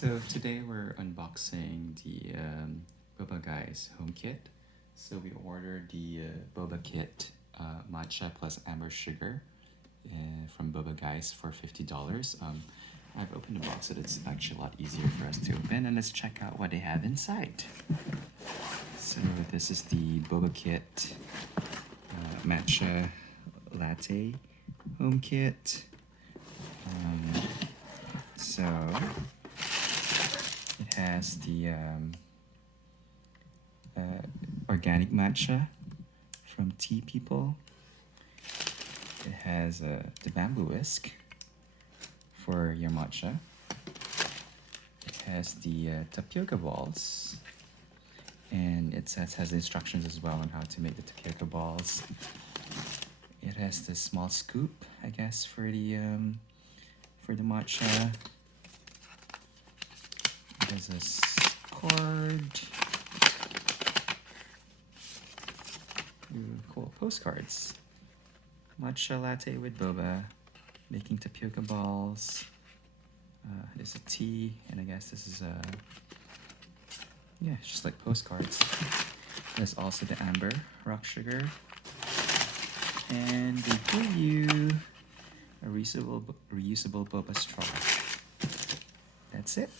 So today we're unboxing the Boba Guys home kit. So we ordered the Boba kit matcha plus amber sugar from Boba Guys for $50. I've opened the box so it's actually a lot easier for us to open, and let's check out what they have inside. So this is the Boba kit Matcha Latte home kit. So it has the organic matcha from Tea People. It has the bamboo whisk for your matcha. It has the tapioca balls, and it has instructions as well on how to make the tapioca balls. It has the small scoop, I guess, for the matcha. There's this card. Ooh, cool postcards. Matcha latte with boba, making tapioca balls. There's a tea, and I guess this is it's just like postcards. There's also the amber rock sugar, and they give you a reusable boba straw. That's it.